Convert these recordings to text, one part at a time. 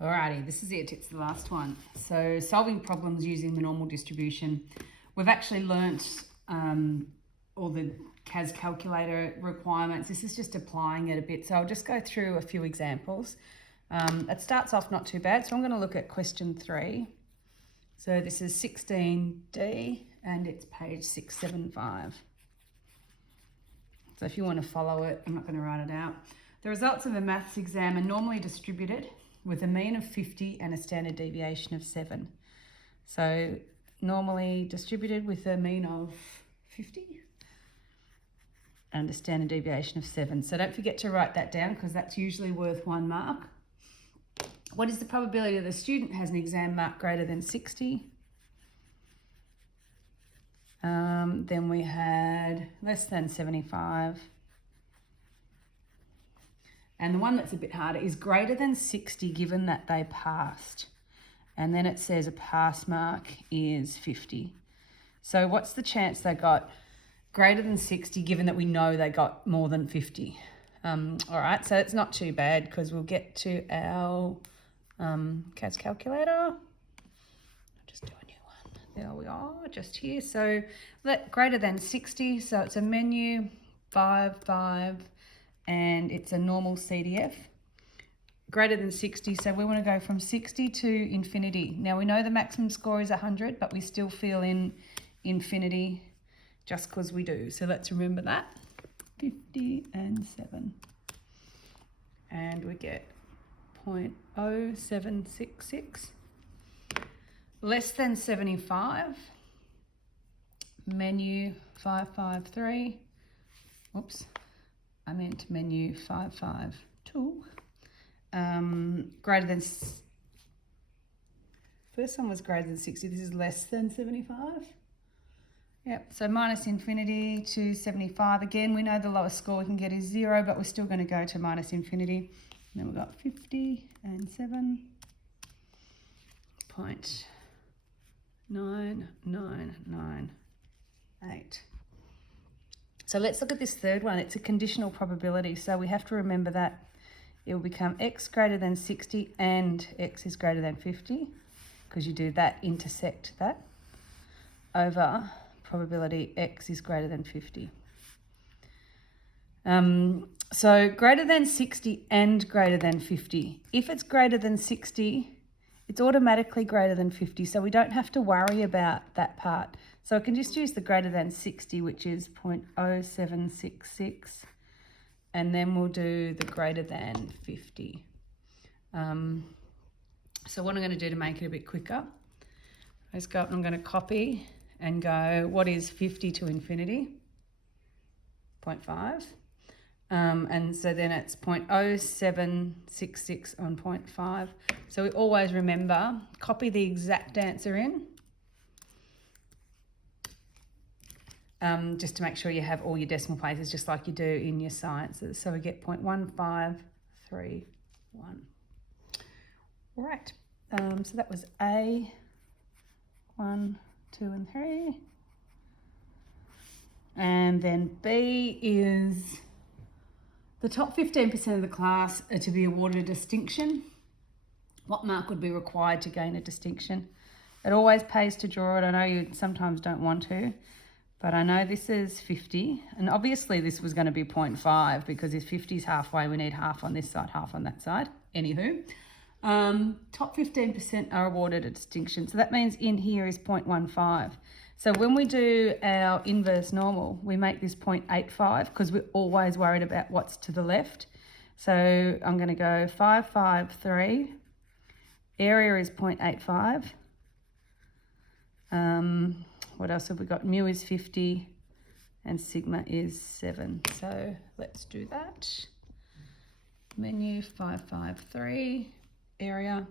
Alrighty, this is it. It's the last one. So solving problems using the normal distribution. We've actually learnt all the CAS calculator requirements. This is just applying it a bit. So I'll just go through a few examples. It starts off not too bad. So I'm going to look at question 3. So this is 16D and it's page 675. So if you want to follow it, I'm not going to write it out. The results of a maths exam are normally distributed with a mean of 50 and a standard deviation of 7. So normally distributed with a mean of 50 and a standard deviation of 7. So don't forget to write that down because that's usually worth 1 mark. What is the probability that the student has an exam mark greater than 60? Then we had less than 75. And the one that's a bit harder is greater than 60 given that they passed. And then it says a pass mark is 50. So what's the chance they got greater than 60 given that we know they got more than 50? All right, so it's not too bad because we'll get to our CAS calculator. I'll just do a new one. There we are, just here. So let greater than 60, so it's a menu, 5, 5, and it's a normal CDF. Greater than 60, so we want to go from 60 to infinity. Now we know the maximum score is 100, but we still feel in infinity just because we do. So let's remember that. 50 and 7. And we get 0.0766. Less than 75. Menu 553. Oops, I meant menu 552. Greater than, first one was greater than 60, this is less than 75. Yep, so minus infinity to 75. Again, we know the lowest score we can get is 0, but we're still going to go to minus infinity. And then we've got 50 and 7.9998. So let's look at this third one. It's a conditional probability. So we have to remember that it will become x greater than 60 and x is greater than 50 because you do that intersect that over probability x is greater than 50. So greater than 60 and greater than 50. If it's greater than 60, it's automatically greater than 50, so we don't have to worry about that part. So I can just use the greater than 60, which is 0.0766, and then we'll do the greater than 50. So what I'm going to do to make it a bit quicker, let's go up and I'm going to copy and go, what is 50 to infinity? 0.5. And so then it's 0.0766 on 0.5. So we always remember, copy the exact answer in, just to make sure you have all your decimal places just like you do in your sciences. So we get 0.1531. All right, so that was A, 1, 2 and 3. And then B is the top 15% of the class are to be awarded a distinction. What mark would be required to gain a distinction? It always pays to draw it. I know you sometimes don't want to, but I know this is 50. And obviously this was going to be 0.5 because if 50 is halfway, we need half on this side, half on that side. Anywho, top 15% are awarded a distinction. So that means in here is 0.15. So when we do our inverse normal, we make this 0.85 because we're always worried about what's to the left. So I'm going to go 553. Area is 0.85. What else have we got? Mu is 50 and sigma is 7. So let's do that. Menu 553, area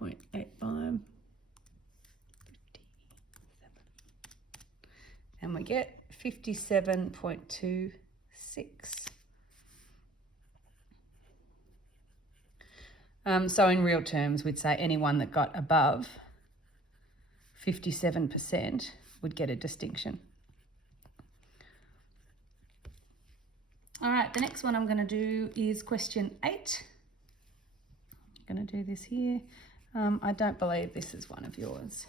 0.85. And we get 57.26. So in real terms, we'd say anyone that got above 57% would get a distinction. All right, the next one I'm going to do is question 8. going to do this here. I don't believe this is one of yours.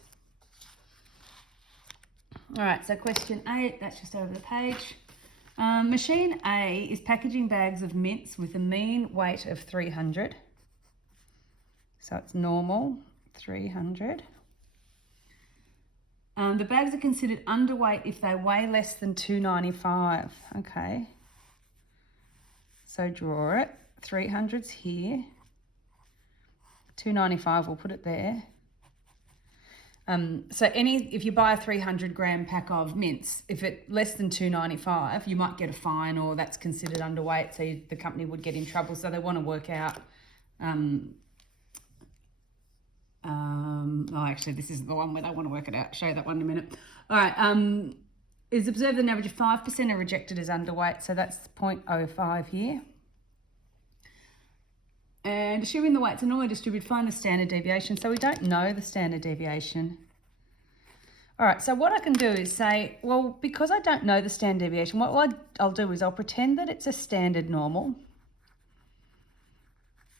All right, so question 8, that's just over the page. Machine A is packaging bags of mints with a mean weight of 300. So it's normal, 300. The bags are considered underweight if they weigh less than 295. Okay. So draw it. 300's here. 295, we'll put it there. So if you buy a 300 gram pack of mints, if it's less than 295, you might get a fine, or that's considered underweight, so the company would get in trouble. So they want to work out, actually this isn't the one where they want to work it out. I'll show you that one in a minute. All right, is observed an average of 5% are rejected as underweight, so that's 0.05 here. And assuming the weights are normally distributed, find the standard deviation. So we don't know the standard deviation. All right, so what I can do is say, well, because I don't know the standard deviation, what I'll do is I'll pretend that it's a standard normal,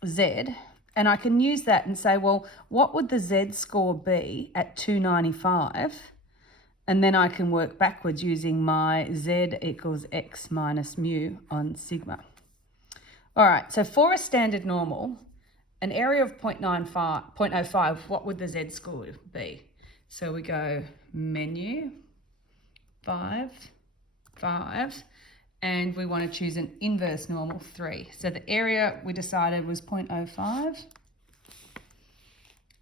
Z, and I can use that and say, well, what would the Z score be at 295? And then I can work backwards using my Z equals X minus mu on sigma. All right, so for a standard normal, an area of 0.05, what would the Z score be? So we go menu, 5, 5, and we want to choose an inverse normal, 3. So the area we decided was 0.05.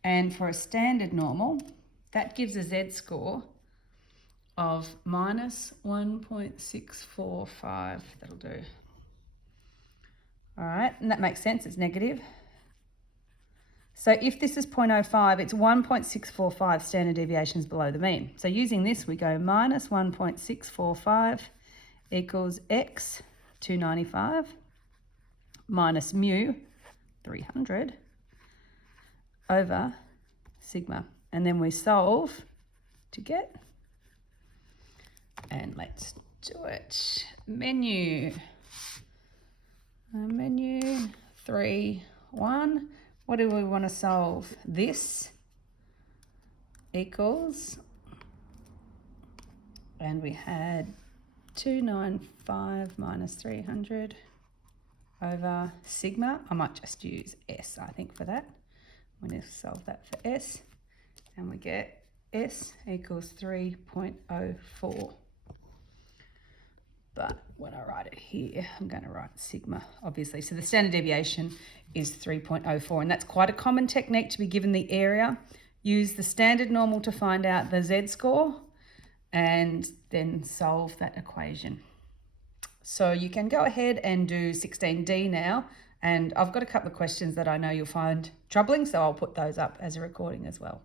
And for a standard normal, that gives a Z score of minus 1.645. That'll do. All right, and that makes sense, it's negative. So if this is 0.05, it's 1.645 standard deviations below the mean. So using this, we go minus 1.645 equals X, 295, minus mu, 300, over sigma. And then we solve to get, and let's do it. Menu 3, 1. What do we want to solve? This equals, and we had 295 minus 300 over sigma. I might just use S, I think, for that. I'm going to solve that for S, and we get S equals 3.04. But when I write it here, I'm going to write sigma, obviously. So the standard deviation is 3.04, and that's quite a common technique to be given the area. Use the standard normal to find out the Z score, and then solve that equation. So you can go ahead and do 16D now, and I've got a couple of questions that I know you'll find troubling, so I'll put those up as a recording as well.